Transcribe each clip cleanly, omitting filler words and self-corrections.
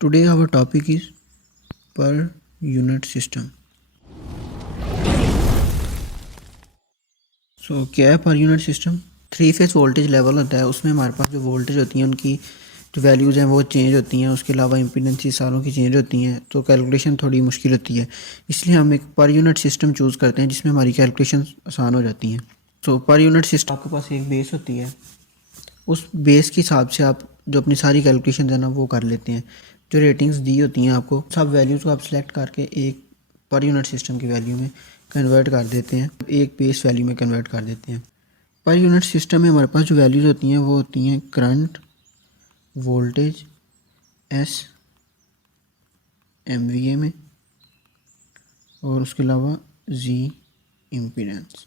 Today our topic is per unit system. क्या है per unit system? Three phase voltage level होता है, उसमें हमारे पास जो वोल्टेज होती हैं उनकी जो वैल्यूज़ हैं वो चेंज होती हैं। उसके अलावा इम्पीडेंस सारों की चेंज होती हैं, तो कैलकुलेशन थोड़ी मुश्किल होती है। इसलिए हम एक पर यूनिट सिस्टम चूज़ करते हैं जिसमें हमारी कैलकुलेशन आसान हो जाती हैं। पर यूनिट सिस्टम आपके पास एक बेस होती है, उस बेस के हिसाब से आप जो अपनी सारी कैलकुलेशन है ना वो कर लेते हैं। जो रेटिंग्स दी होती हैं आपको, सब वैल्यूज़ को आप सिलेक्ट करके एक पर यूनिट सिस्टम की वैल्यू में कन्वर्ट कर देते हैं, एक बेस वैल्यू में कन्वर्ट कर देते हैं। पर यूनिट सिस्टम में हमारे पास जो वैल्यूज़ होती हैं वो होती हैं करंट, वोल्टेज, एस एमवीए में, और उसके अलावा जी इम्पीडेंस।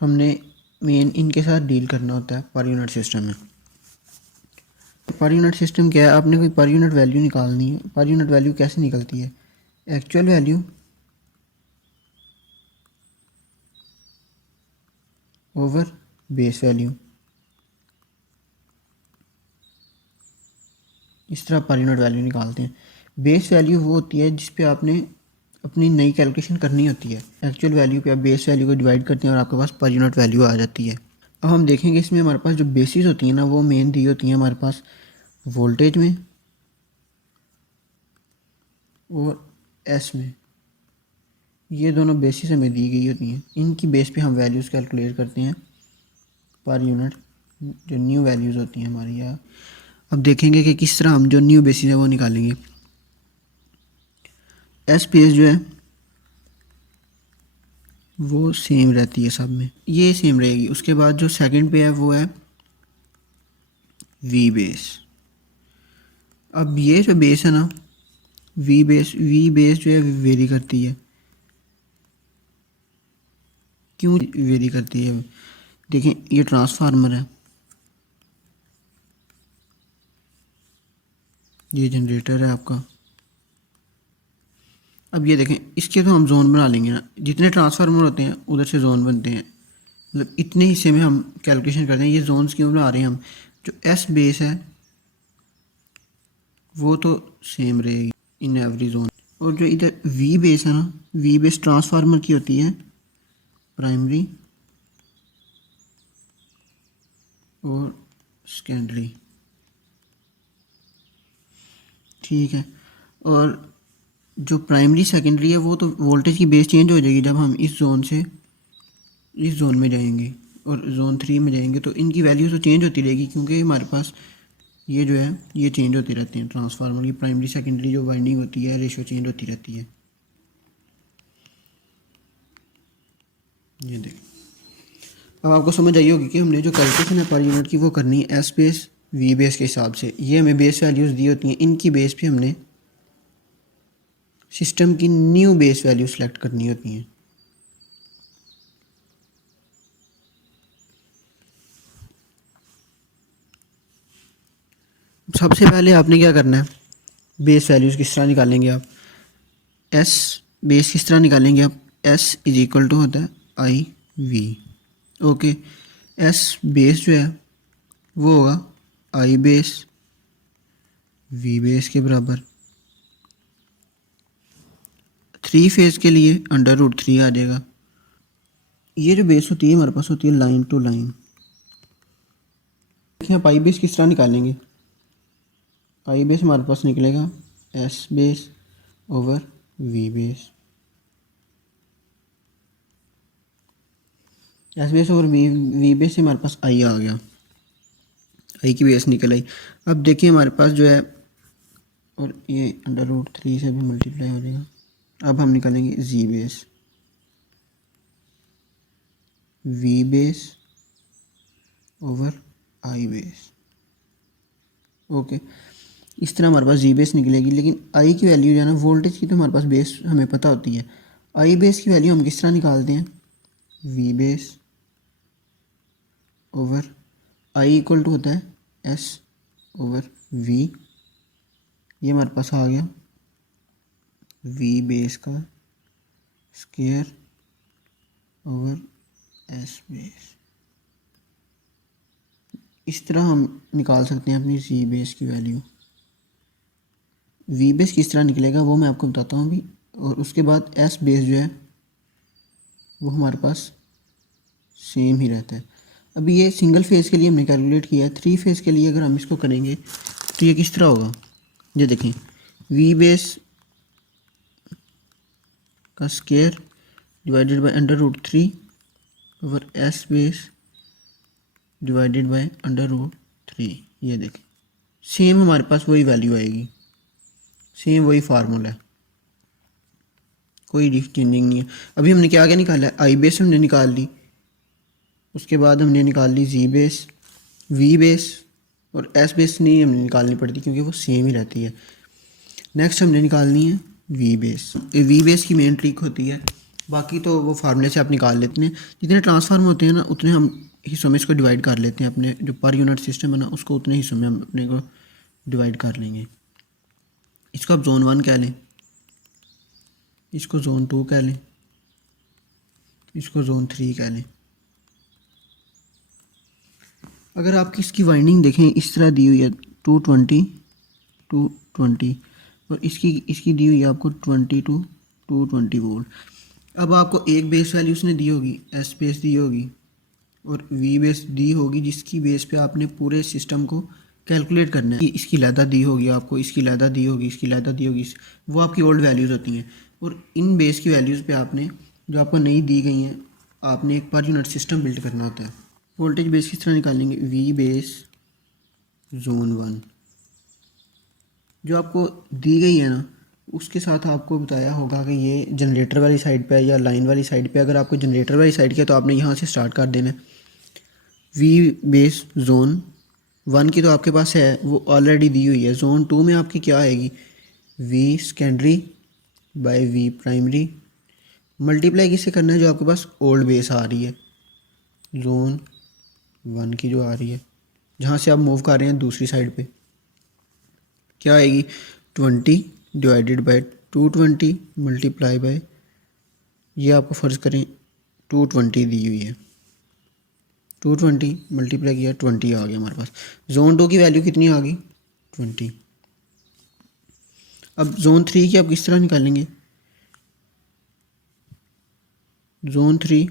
हमने मेन इनके साथ डील करना होता है पर यूनिट सिस्टम में। पर यूनिट सिस्टम क्या है? आपने कोई पर यूनिट वैल्यू निकालनी है। पर यूनिट वैल्यू कैसे निकलती है? Actual value over base value, इस तरह पर यूनिट वैल्यू निकालते हैं। बेस वैल्यू वो होती है जिस पे आपने अपनी नई कैलकुलेशन करनी होती है। एक्चुअल वैल्यू पे आप बेस वैल्यू को डिवाइड करते हैं और आपके पास पर यूनिट वैल्यू आ जाती है। अब हम देखेंगे इसमें हमारे पास जो बेसिस होती हैं ना वो मेन दी होती हैं हमारे पास वोल्टेज में और एस में। ये दोनों बेसिस हमें दी गई होती हैं, इनकी बेस पे हम वैल्यूज़ कैलकुलेट करते हैं पर यूनिट, जो न्यू वैल्यूज़ होती हैं हमारी। या अब देखेंगे कि किस तरह हम जो न्यू बेसिस है वो निकालेंगे। एस बेस जो है वो सेम रहती है सब में, ये सेम रहेगी। उसके बाद जो सेकंड पे है वो है वी बेस। अब ये जो बेस है ना वी बेस जो है वेरी करती है। क्यों वेरी करती है? देखें, ये ट्रांसफार्मर है, ये जनरेटर है आपका। अब ये देखें, इसके तो हम जोन बना लेंगे ना, जितने ट्रांसफार्मर होते हैं उधर से जोन बनते हैं, मतलब इतने हिस्से में हम कैलकुलेशन करते हैं। ये जोन्स क्यों बना रहे हैं हम? जो एस बेस है वो तो सेम रहेगी इन एवरी जोन, और जो इधर वी बेस है ना, वी बेस ट्रांसफार्मर की होती है प्राइमरी और सेकेंडरी, ठीक है। और जो प्राइमरी सेकेंडरी है वो तो वोल्टेज की बेस चेंज हो जाएगी जब हम इस जोन से इस जोन में जाएंगे और जोन 3 में जाएंगे, तो इनकी वैल्यू तो चेंज होती रहेगी क्योंकि हमारे पास ये जो है ये चेंज होती रहती हैं। ट्रांसफार्मर की प्राइमरी सेकेंडरी जो वाइंडिंग होती है रेशो चेंज होती रहती है। ये देख, अब आपको समझ आई होगी कि हमने जो कैलकुलेशन है पर यूनिट की वो करनी है एस बेस वी बेस के हिसाब से। ये हमें बेस वैल्यूज़ दी होती हैं, इनकी बेस पे हमने सिस्टम की न्यू बेस वैल्यू सेलेक्ट करनी होती हैं। सबसे पहले आपने क्या करना है, बेस वैल्यूज़ किस तरह निकालेंगे आप? एस बेस किस तरह निकालेंगे आप? एस इज इक्वल टू होता है आई वी। ओके, एस बेस जो है वो होगा आई बेस वी बेस के बराबर। थ्री फेज के लिए √3 आ जाएगा। ये जो बेस होती है हमारे पास होती है लाइन टू लाइन। देखिए आप आई बेस किस तरह निकालेंगे? आई बेस हमारे पास निकलेगा S base over V base. S base over V base से हमारे पास आई आ गया, आई की बेस निकल आई। अब देखिए हमारे पास जो है, और ये √3 से भी मल्टीप्लाई हो जाएगा। अब हम निकालेंगे G base V base over I base. Okay, इस तरह हमारे पास जी बेस निकलेगी। लेकिन आई की वैल्यू जो है ना, वोल्टेज की तो हमारे पास बेस हमें पता होती है। आई बेस की वैल्यू हम किस तरह निकालते हैं? V base over I equal to होता है एस ओवर वी। ये हमारे पास आ गया वी बेस का स्क्वायर ओवर एस बेस। इस तरह हम निकाल सकते हैं अपनी जी बेस की वैल्यू। वी बेस किस तरह निकलेगा वो मैं आपको बताता हूँ अभी। और उसके बाद एस बेस जो है वो हमारे पास सेम ही रहता है। अभी ये सिंगल फेज़ के लिए हमने कैलकुलेट किया है, थ्री फेज़ के लिए अगर हम इसको करेंगे तो ये किस तरह होगा। ये देखें, वी बेस का square divided by under root three over S base divided by under root three. ये देखें, सेम हमारे पास वही वैल्यू आएगी, सेम वही फार्मूला है, कोई चेंजिंग नहीं है। अभी हमने क्या क्या निकाला है, आई बेस हमने निकाल ली, उसके बाद हमने निकाल ली जी बेस, वी बेस और एस बेस नहीं हमने निकालनी पड़ती क्योंकि वो सेम ही रहती है। नेक्स्ट हमने निकालनी है वी बेस। वी बेस की मेन ट्रिक होती है, बाकी तो वो फार्मूले से आप निकाल लेते हैं। जितने ट्रांसफार्म होते हैं ना उतने हम हिस्सों में इसको डिवाइड कर लेते हैं, अपने जो पर यूनिट सिस्टम है ना उसको उतने हिस्सों में हम अपने को डिवाइड कर लेंगे। इसको आप जोन 1 कह लें, इसको जोन 2 कह लें, इसको जोन 3 कह लें। अगर आप इसकी वाइंडिंग देखें इस तरह दी हुई है 220 220 और इसकी इसकी दी हुई है आपको 20 to 220 वोल्ट। अब आपको एक बेस वैल्यू उसने दी होगी, एस बेस दी होगी और वी बेस दी होगी, जिसकी बेस पे आपने पूरे सिस्टम को कैलकुलेट करना है। इसकी लैदा दी होगी आपको, इसकी लैदा दी होगी, इसकी लैदा दी होगी, वो आपकी ओल्ड वैल्यूज़ होती हैं। और इन बेस की वैल्यूज़ पे आपने जो आपको नई दी गई हैं आपने एक पर यूनिट सिस्टम बिल्ड करना होता है। वोल्टेज बेस किस तरह निकालेंगे, वी बेस जोन 1 जो आपको दी गई है ना उसके साथ आपको बताया होगा कि ये जनरेटर वाली साइड पे है या लाइन वाली साइड पे। अगर आपको जनरेटर वाली साइड की है तो आपने यहाँ से स्टार्ट कर देना है। वी बेस जोन 1 की तो आपके पास है, वो ऑलरेडी दी हुई है। जोन 2 में आपकी क्या आएगी, V secondary by V primary multiply किससे करना है, जो आपके पास ओल्ड बेस आ रही है जोन 1 की जो आ रही है, जहाँ से आप मूव कर रहे हैं दूसरी साइड पे, क्या आएगी 20 डिवाइडेड बाय 220 मल्टीप्लाई बाय, ये आपको फ़र्ज़ करें 220 दी हुई है, 220 मल्टीप्लाई किया 20 आ गया हमारे पास। जोन 2 की वैल्यू कितनी आ गई 20। अब जोन 3 की आप किस तरह निकालेंगे, जोन 3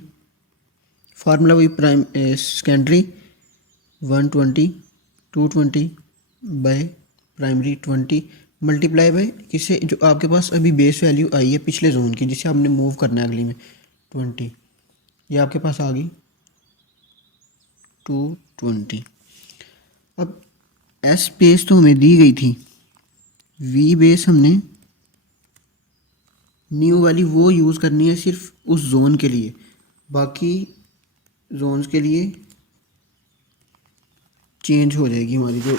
फार्मूला वही prime secondary 120 220 by primary 20 multiply by किससे, जो आपके पास अभी बेस वैल्यू आई है पिछले जोन की जिसे आपने मूव करना है अगली में 20, ये आपके पास आ गई 220। अब एस बेस तो हमें दी गई थी, वी बेस हमने न्यू वाली वो यूज़ करनी है सिर्फ उस जोन के लिए, बाकी जोन्स के लिए चेंज हो जाएगी हमारी जो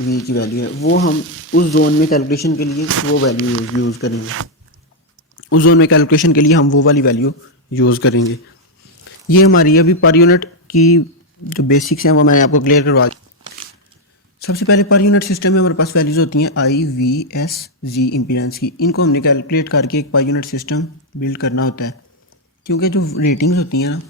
वी की वैल्यू है, वो हम उस जोन में कैलकुलेशन के लिए वो वैल्यू यूज़ करेंगे, उस जोन में कैलकुलेशन के लिए हम वो वाली वैल्यू यूज़ करेंगे। ये हमारी अभी पर यूनिट की जो बेसिक्स हैं वो मैंने आपको क्लियर करवा दी। सबसे पहले पर यूनिट सिस्टम में हमारे पास वैल्यूज़ होती हैं आई वी एस जी इम्पीडेंस की, इनको हमने कैलकुलेट करके एक पर यूनिट सिस्टम बिल्ड करना होता है। क्योंकि जो रेटिंग्स होती हैं ना,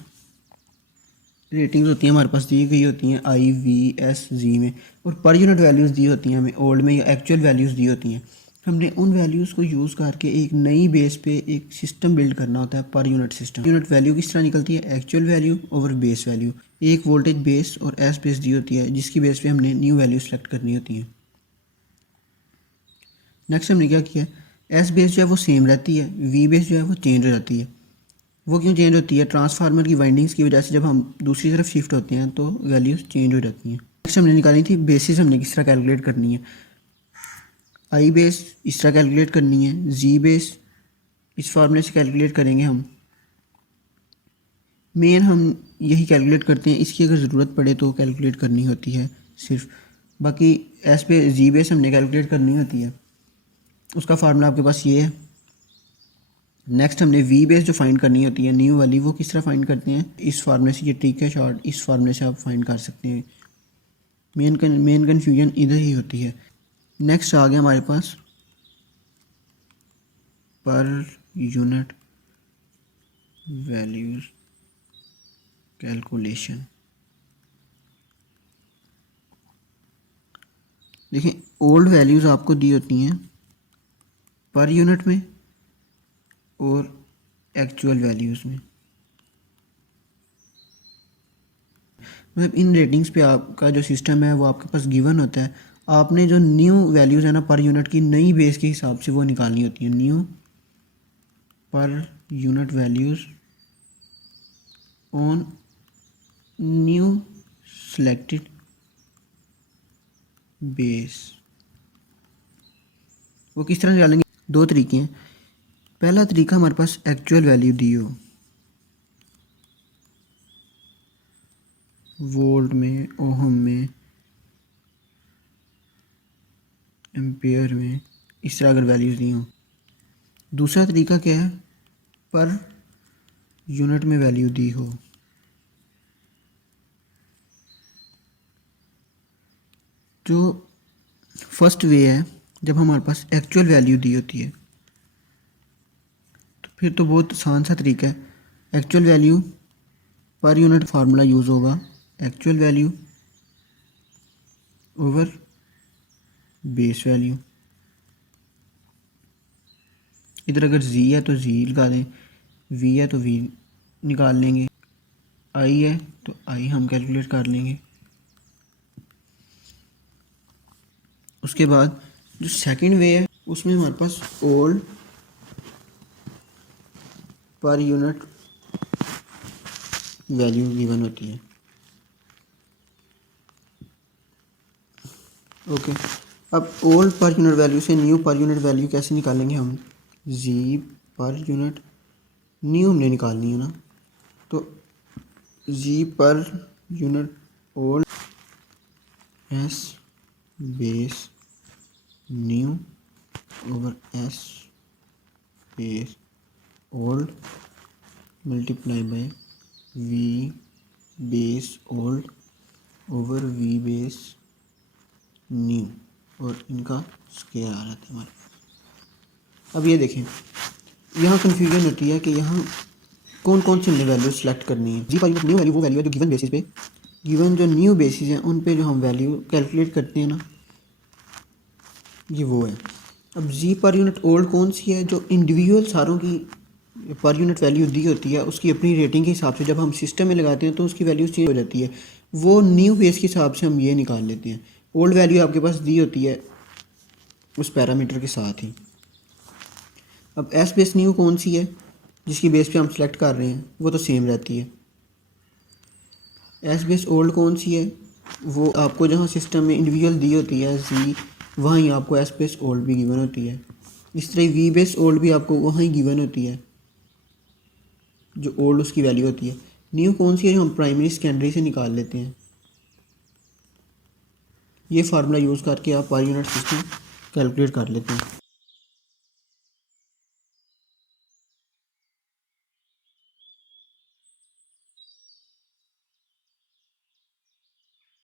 रेटिंग्स होती हैं हमारे पास दी गई होती हैं आई वी एस जी में, और पर यूनिट वैल्यूज़ दी होती हैं हमें ओल्ड में या एक्चुअल वैल्यूज़ दी होती हैं। हमने उन वैल्यूज़ को यूज़ करके एक नई बेस पे एक सिस्टम बिल्ड करना होता है, per unit system. Unit value किस तरह निकलती है, actual value over base value. एक वोल्टेज बेस और एस बेस दी होती है जिसकी बेस पे हमने न्यू वैल्यू सेलेक्ट करनी होती है। नेक्स्ट हमने क्या किया, एस बेस जो है वो सेम रहती है, वी बेस जो है वो चेंज हो जाती है। वो क्यों चेंज होती है, ट्रांसफार्मर की वाइंडिंग्स की वजह से जब हम दूसरी तरफ शिफ्ट होते हैं तो वैल्यूज़ चेंज हो जाती हैं। नेक्स्ट हमने निकाली थी बेसिस, हमने किस तरह कैलकुलेट करनी है, आई बेस इस तरह कैलकुलेट करनी है, जी बेस इस फार्मूले से कैलकुलेट करेंगे हम। मेन हम यही कैलकुलेट करते हैं, इसकी अगर ज़रूरत पड़े तो कैलकुलेट करनी होती है सिर्फ, बाकी एस पे जी बेस हमने कैलकुलेट करनी होती है, उसका फार्मूला आपके पास ये है। नेक्स्ट हमने वी बेस जो फाइंड करनी होती है न्यू वाली, वो किस तरह फाइंड करते हैं, इस फार्मूले से, ये ट्रिक है शॉर्ट, इस फार्मूले से आप फाइंड कर सकते हैं। मेन कन्फ्यूजन इधर ही होती है। नेक्स्ट आ गया हमारे पास पर यूनिट वैल्यूज कैलकुलेशन। देखें ओल्ड वैल्यूज़ आपको दी होती हैं पर यूनिट में और एक्चुअल वैल्यूज़ में। मतलब इन रेटिंग्स पे आपका जो सिस्टम है वो आपके पास गिवन होता है, आपने जो न्यू वैल्यूज़ है ना पर यूनिट की नई बेस के हिसाब से वो निकालनी होती है। New per unit values on new selected base. वो किस तरह निकालेंगे? दो तरीके हैं। पहला तरीका हमारे पास एक्चुअल वैल्यू दी हो, वोल्ट में, ओहम में, एम्पेयर में, इस तरह अगर वैल्यूज़ दी हों। दूसरा तरीका क्या है? पर यूनिट में वैल्यू दी हो। जो फर्स्ट वे है, जब हमारे पास एक्चुअल वैल्यू दी होती है तो फिर तो बहुत आसान सा तरीका है। Actual value per unit formula use होगा, actual value over base value. इधर अगर जी है तो जी लगा दें, वी है तो वी निकाल लेंगे, आई है तो आई हम कैलकुलेट कर लेंगे। उसके बाद जो सेकंड वे है उसमें हमारे पास old per unit value given होती है। ओके, अब ओल्ड पर यूनिट वैल्यू से न्यू पर यूनिट वैल्यू कैसे निकालेंगे हम? जी पर यूनिट न्यू हमने निकालनी है ना, तो G per unit old S base new over S base old multiply by V base old over V base new, और इनका स्क्वायर आ रहा था हमारे पास। अब ये देखें, यहाँ कन्फ्यूजन होती है कि यहाँ कौन कौन सी हमने वैल्यू सेलेक्ट करनी है। जी पर यूनिट न्यू वैल्यू वो वैल्यू है जो गिवन बेसिस पे, गिवन जो न्यू बेसिस हैं उन पे जो हम वैल्यू कैलकुलेट करते हैं ना, ये वो है। अब जी पर यूनिट ओल्ड कौन सी है? जो इंडिविजुअल सारों की पर यूनिट वैल्यू दी होती है उसकी अपनी रेटिंग के हिसाब से जब हम सिस्टम में लगाते हैं तो उसकी वैल्यू चेंज हो जाती है, वो न्यू बेस के हिसाब से हम ये निकाल लेते हैं। ओल्ड वैल्यू आपके पास दी होती है उस पैरामीटर के साथ ही। अब एस बेस न्यू कौन सी है जिसकी बेस पे हम सेलेक्ट कर रहे हैं? वो तो सेम रहती है। एस बेस ओल्ड कौन सी है? वो आपको जहाँ सिस्टम में इंडिविजुअल दी होती है जी, वहीं आपको एस बेस ओल्ड भी गिवन होती है। इस तरह वी बेस ओल्ड भी आपको वहीं गिवन होती है, जो ओल्ड उसकी वैल्यू होती है। न्यू कौन सी है? जो हम प्राइमरी सेकेंडरी से निकाल लेते हैं। ये फार्मूला यूज़ करके आप पर यूनिट सिस्टम कैलकुलेट कर लेते हैं।